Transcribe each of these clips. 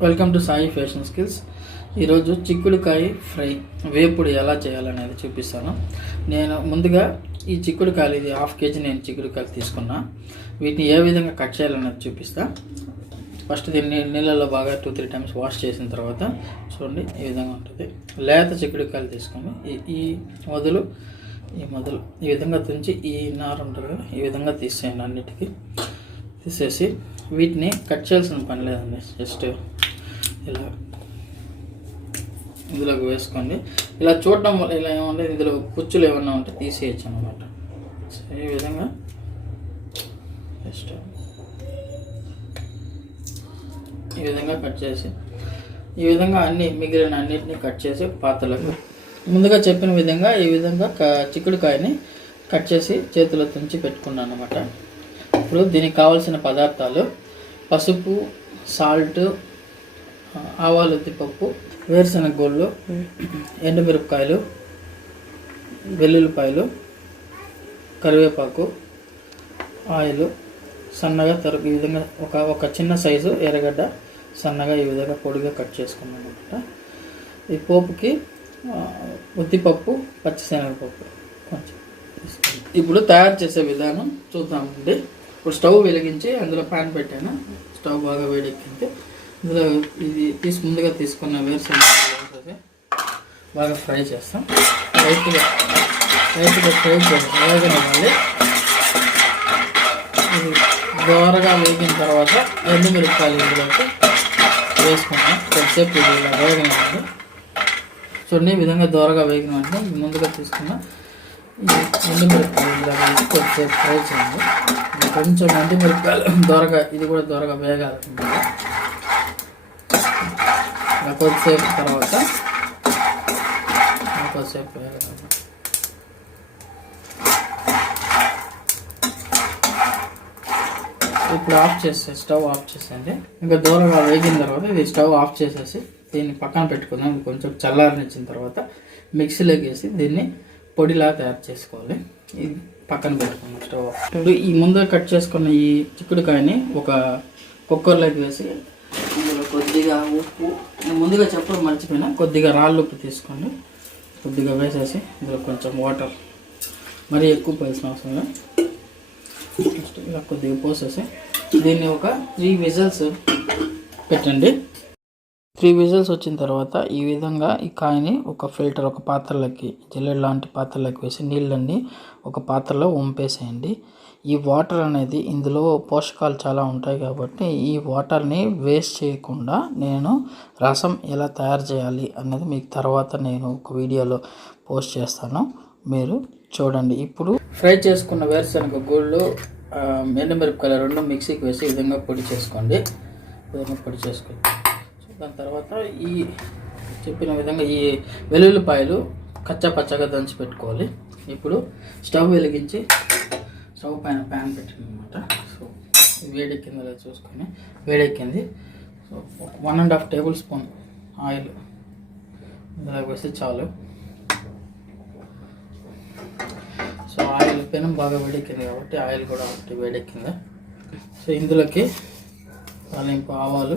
Welcome to Sai fashion skills. ఈరోజు చిక్కుడుకాయ fry వేపుడు ఎలా చేయాలనేది చూపిస్తాను. నేను ముందుగా ఈ చిక్కుడుకాయలు, ఇది 1/2 kg నేను చిక్కుడుకాయలు తీసుకున్నా. వీటిని ఏ విధంగా కట్ చేయాలనేది చూపిస్తా. ఫస్ట్ దీన్ని నీళ్ళలో బాగా 2-3 times వాష్ చేసిన తర్వాత చూడండి ఈ విధంగా ఉంటుంది. లేత చిక్కుడుకాయలు తీసుకొని ఈ మొదలు ఈ విధంగా తుంచి ఈ నార ఉంటుంది కదా, ఈ విధంగా తీసేయండి. అన్నిటికీ తీసేసి వీటిని కట్ చేయాల్సిన పని లేదండి. జస్ట్ ఇలా ఇందులోకి వేసుకోండి. ఇలా చూడడం వల్ల ఇలా ఏమంటే ఇందులో పుచ్చులు ఏమన్నా ఉంటే తీసేయచ్చు అన్నమాట. ఈ విధంగా జస్ట్ ఈ విధంగా కట్ చేసి ఈ విధంగా మిగిలిన అన్నిటిని కట్ చేసి పాత్రలకు ముందుగా చెప్పిన విధంగా ఈ విధంగా చిక్కుడుకాయని కట్ చేసి చేతిలో తుంచి పెట్టుకున్నాను అన్నమాట. ఇప్పుడు దీనికి కావాల్సిన పదార్థాలు: పసుపు, సాల్ట్, ఆవాలు, ఉద్దిపప్పు, వేరుశనగ గుళ్ళు, ఎండుమిరపకాయలు, వెల్లుల్లిపాయలు, కరివేపాకు, ఆయిల్, సన్నగా ఈ విధంగా ఒక చిన్న సైజు ఎర్రగడ్డ సన్నగా ఈ విధంగా పొడిగా కట్ చేసుకున్నాం అనమాట. ఈ పోపుకి ఉద్దిపప్పు, పచ్చిశనగపప్పు కొంచెం. ఇప్పుడు తయారు చేసే విధానం చూద్దామండి. ఇప్పుడు స్టవ్ వెలిగించి అందులో ప్యాన్ పెట్టాను. స్టవ్ బాగా వేడెక్కింది. ఇందులో ఇది ముందుగా తీసుకున్న వేరుశనగ బాగా ఫ్రై చేస్తాం. లైట్గా ఫ్రై చేస్తాం. వేగనివ్వాలి. ఇది దోరగా వేగిన తర్వాత ఎండుమిరపకాయలు ఇందులోకి వేసుకుంటాం. కొద్దిసేపు ఇది ఇలా వేగనివ్వాలి. చూడండి ఈ విధంగా దోరగా వేగిన వెంటనే ముందుగా తీసుకున్న ఎండుమిరపకాయలు కొద్దిసేపు ఫ్రై చేయండి. కొంచెం ఎండుమిరపకాయలు ఇది కూడా దోరగా వేగాలి. కొద్దిసేపు తర్వాత ఇప్పుడు స్టవ్ ఆఫ్ చేసేయండి. ఇంకా దూరంగా వేగిన తర్వాత ఇది స్టవ్ ఆఫ్ చేసేసి దీన్ని పక్కన పెట్టుకుందాం. కొంచెం చల్లారనిచ్చిన తర్వాత మిక్సీలోకి వేసి దీన్ని పొడిలా తయారు చేసుకోవాలి. ఇది పక్కన పెట్టుకుందాం స్టవ్ ఆఫ్. ఇప్పుడు ఈ ముందుగా కట్ చేసుకున్న ఈ చిక్కుడుకాయని ఒక కుక్కర్లోకి వేసి ఇందులో కొద్దిగా ఉప్పు, నేను ముందుగా చెప్పడం మర్చిపోయినా, కొద్దిగా రాళ్ళు ఉప్పు తీసుకోండి. కొద్దిగా వేసేసి ఇందులో కొంచెం వాటర్, మరీ ఎక్కువ పోయాల్సిన అవసరం లేదు. ఇలా కొద్దిగా పోసేసి దీన్ని ఒక 3 విజిల్స్ పెట్టండి. 3 విజిల్స్ వచ్చిన తర్వాత ఈ విధంగా ఈ కాయని ఒక ఫిల్టర్, ఒక పాత్రలోకి, జల్లెడ లాంటి పాత్రలోకి వేసి నీళ్ళన్నీ ఒక పాత్రలో వంపేసేయండి. ఈ వాటర్ అనేది, ఇందులో పోషకాలు చాలా ఉంటాయి కాబట్టి ఈ వాటర్ని వేస్ట్ చేయకుండా నేను రసం ఎలా తయారు చేయాలి అన్నది మీకు తర్వాత నేను ఒక వీడియోలో పోస్ట్ చేస్తాను, మీరు చూడండి. ఇప్పుడు ఫ్రై చేసుకున్న వేరుశనగ గుళ్ళు, ఎండుమిరపకాయలు 2 మిక్సీకి వేసి ఈ విధంగా పొడి చేసుకోండి. దాని తర్వాత ఈ చెప్పిన విధంగా ఈ వెల్లుల్లిపాయలు కచ్చా పచ్చగా దంచి పెట్టుకోవాలి. ఇప్పుడు స్టవ్ వెలిగించి స్టవ్ పైన ప్యాన్ పెట్టింది అనమాట. సో వేడెక్కిందో లేదో చూసుకొని, వేడెక్కింది. సో 1.5 tablespoon ఆయిల్ ఇలా వేస్తే చాలు. సో ఆయిల్ పెనం బాగా వేడెక్కింది కాబట్టి ఆయిల్ కూడా ఒకటి వేడెక్కింది. సో ఇందులోకి తాలింపు ఆవాలు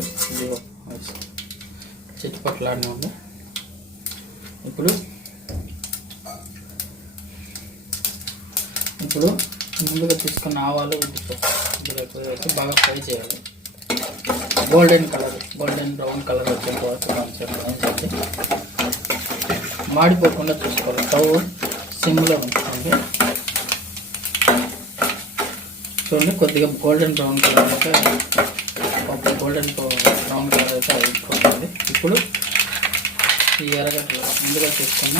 చిట్టుపట్లాడినండి. ఇప్పుడు ముందుగా తీసుకున్న ఆవాలు ఇందులోకి వేసి బాగా ఫ్రై చేయాలి. గోల్డెన్ బ్రౌన్ కలర్ వచ్చిన తర్వాత కొంచెం వేయించి మాడిపోకుండా చూసుకోవాలి. స్టవ్ సిమ్లో ఉంచుకోండి. చూడండి కొద్దిగా గోల్డెన్ బ్రౌన్ కలర్ అయితే అయిపోతుంది. ఇప్పుడు ఈ ఎర్రగడ్డలు ముందుగా తీసుకున్న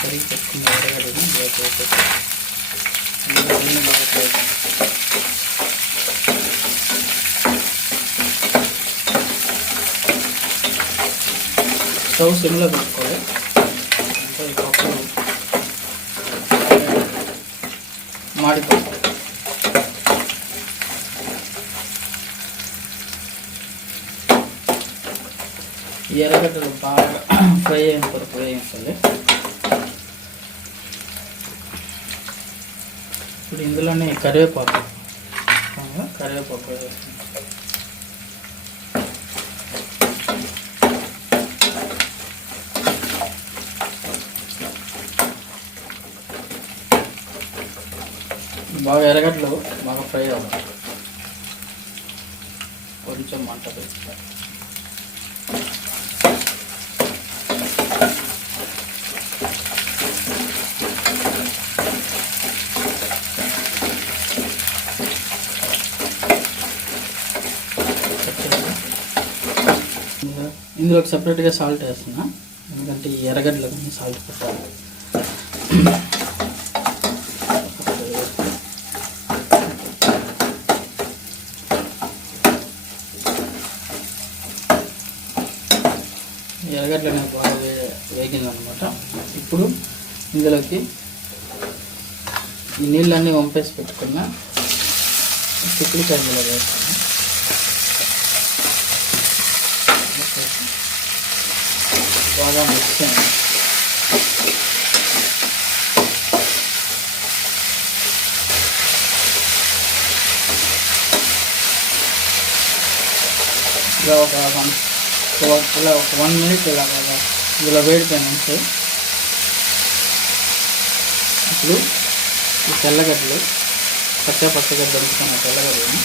కడిగి పెట్టుకున్న ఎర్రగడ్డని వేసేసి బాగా ఫ్రై చేయండి. స్టవ్ సిమ్లో పెట్టుకోవాలి. అంటే ఈ పప్పు మాడిపోతుంది. ఈ ఎర్రగడ్డలు బాగా ఫ్రై అయిన వరకు వేయించాలి. ఇప్పుడు ఇందులోనే కరివేపాకు వేస్తాం. బాగా ఎర్రగడ్డలు బాగా ఫ్రై అవ్వాలి. కొంచెం మంట పెంచుతారు. ఇందులోకి సపరేట్గా సాల్ట్ వేస్తున్నా, ఎందుకంటే ఈ ఎర్రగడ్డలకు సాల్ట్ పెట్టాలి. ఎర్రగడ్డలు అనేది బాగా వేగిందనమాట. ఇప్పుడు ఇందులోకి ఈ నీళ్ళన్నీ వంపేసి పెట్టుకున్న చిక్కుడుకాయ ఇందులో వేస్తాను. బాగా మిక్స్ చేయండి. ఇలా ఒక 1 minute ఇలాగా ఇందులో వేడిపోయినాక ఇప్పుడు ఈ తెల్లగడ్డలు పచ్చగా దొరుకుతున్న తెల్లగడ్డలు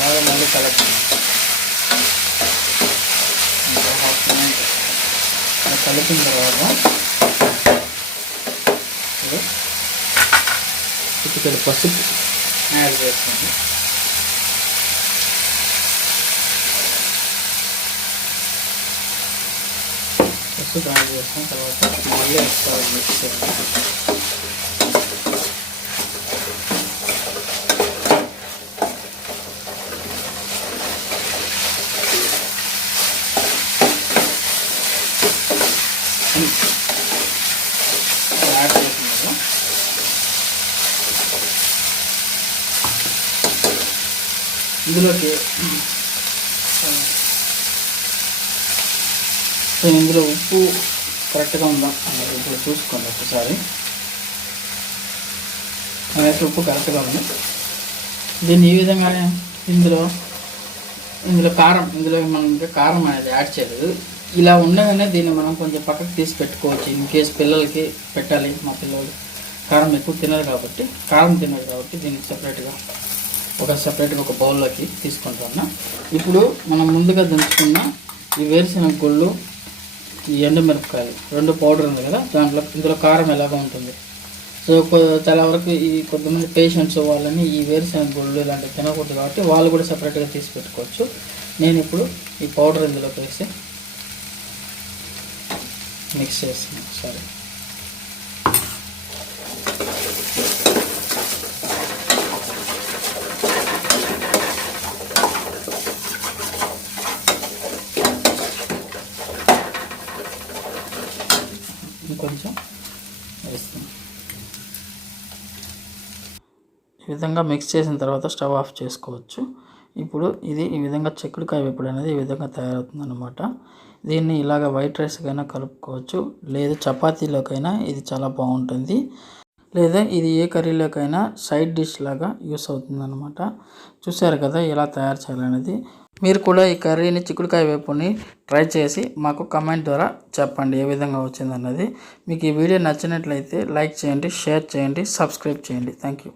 బాగా మళ్ళీ కలుపుతున్నాం. ఇంకా 1/2 minute కలిపిన తర్వాత చిటికెడు పసుపు యాడ్ చేస్తాను. పసుపు యాడ్ చేసిన తర్వాత మళ్ళీ ఒకసారి మిక్స్ చేయాలి. యాడ్ చేస్తున్నాను. ఇందులోకి ఇందులో ఉప్పు కరెక్ట్గా ఉందా అనేది ఇప్పుడు చూసుకోండి ఒకసారి. నేనైతే ఉప్పు కరెక్ట్గా ఉంది. దీన్ని ఈ విధంగానే ఇందులో కారం, మనం ఇంకా కారం అనేది యాడ్ చేయలేదు. ఇలా ఉండగానే దీన్ని మనం కొంచెం పక్కకు తీసి పెట్టుకోవచ్చు. ఇన్ కేస్ పిల్లలకి పెట్టాలి, మా పిల్లలు కారం ఎక్కువ తినరు కాబట్టి దీనికి సపరేట్గా ఒక బౌల్లోకి తీసుకుంటున్నా. ఇప్పుడు మనం ముందుగా దంచుకున్న ఈ వేరుశనగ గుళ్ళు, ఈ ఎండుమిరపకాయలు 2 పౌడర్ ఉంది కదా, ఇందులో కారం ఎలాగో ఉంటుంది. సో చాలా వరకు ఈ కొంతమంది పేషెంట్స్ వాళ్ళని ఈ వేరుశనగ గుళ్ళు ఇలాంటివి తినకూడదు కాబట్టి వాళ్ళు కూడా సపరేట్గా తీసి పెట్టుకోవచ్చు. నేను ఇప్పుడు ఈ పౌడర్ ఇందులోకి వేసి మిక్స్ చేస్తున్నాను. సరే, ఇంకొంచెం వేస్తాను. ఈ విధంగా మిక్స్ చేసిన తర్వాత స్టవ్ ఆఫ్ చేసుకోవచ్చు. ఇప్పుడు ఇది ఈ విధంగా చిక్కుడుకాయ వేపుడు అనేది ఈ విధంగా తయారవుతుంది అన్నమాట. దీన్ని ఇలాగ వైట్ రైస్కైనా కలుపుకోవచ్చు, లేదా చపాతీలోకైనా ఇది చాలా బాగుంటుంది, లేదా ఇది ఏ కర్రీలోకైనా సైడ్ డిష్ లాగా యూస్ అవుతుంది అన్నమాట. చూసారు కదా ఎలా తయారు చేయాలనేది. మీరు కూడా ఈ కర్రీని, చిక్కుడుకాయ వేపుని ట్రై చేసి మాకు కమెంట్ ద్వారా చెప్పండి ఏ విధంగా వచ్చిందన్నది. మీకు ఈ వీడియో నచ్చినట్లయితే లైక్ చేయండి, షేర్ చేయండి, సబ్స్క్రైబ్ చేయండి. Thank you.